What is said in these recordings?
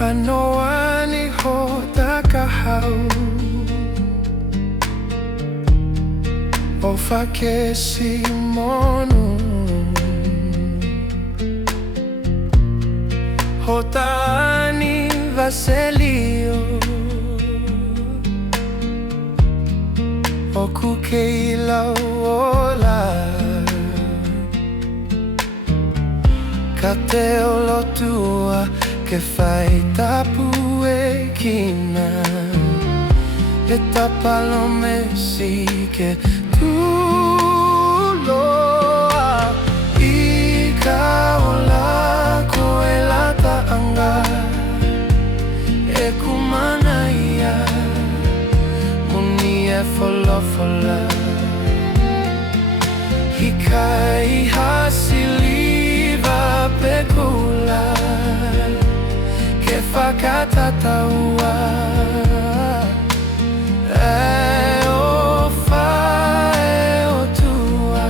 Anoani ho takahau O fakesi monu Ho taani vaselio O kukeila ola Ka te olotua ke whai tapu e kina E tapalo mesi ke tuloa I ka ola ko e lata anga E kumana ia Muni e folofola Hikai hasiliva pekula Ke whakatataua E o whae o tua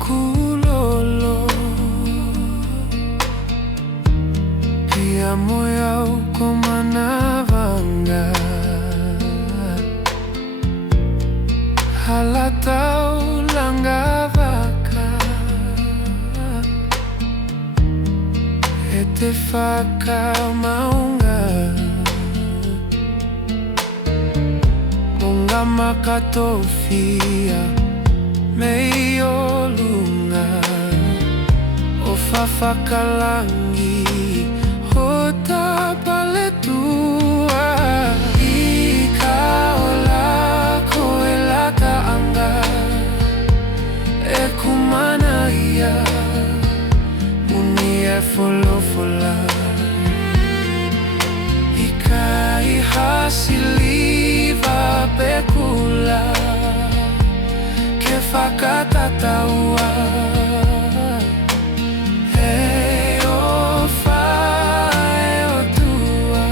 Whakatukulolo Pia moia uko manavanga Halatau langavaka E te whakamaunga Munga makatofia Mei o lunga O whawhakalangi Ho tapaletua I ka ola ko e lata anga E kumana ia Muni e folofola I ka I hasiliva pekula Ke whakatataua E o whae o tua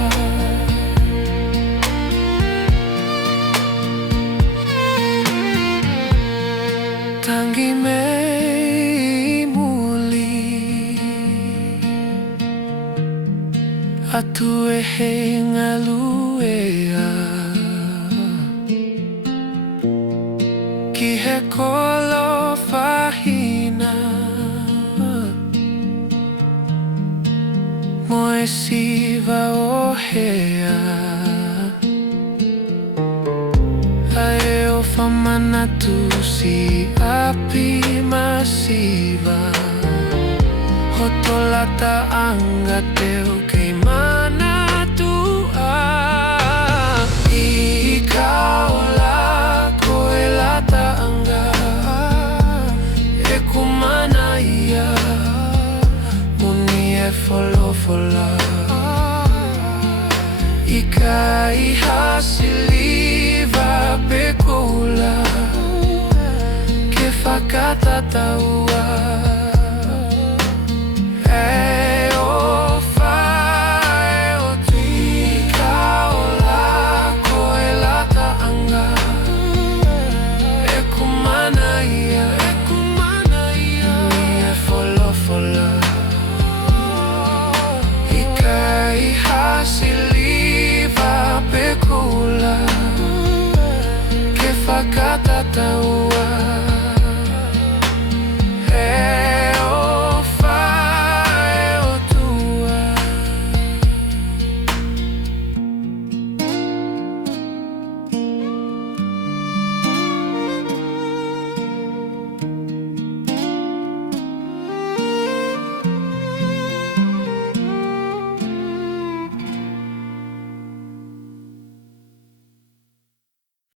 Tangi mei muli Atu e hei ngaluea Ki he kolo whahina Mo e siva o hea Ae o whamanatu si api masiva Hoto lata anga teo kei manatua I ka ola ko e lata anga E kumana ia Muni e folofola I ka I hasiliva pekula Ke whakatataua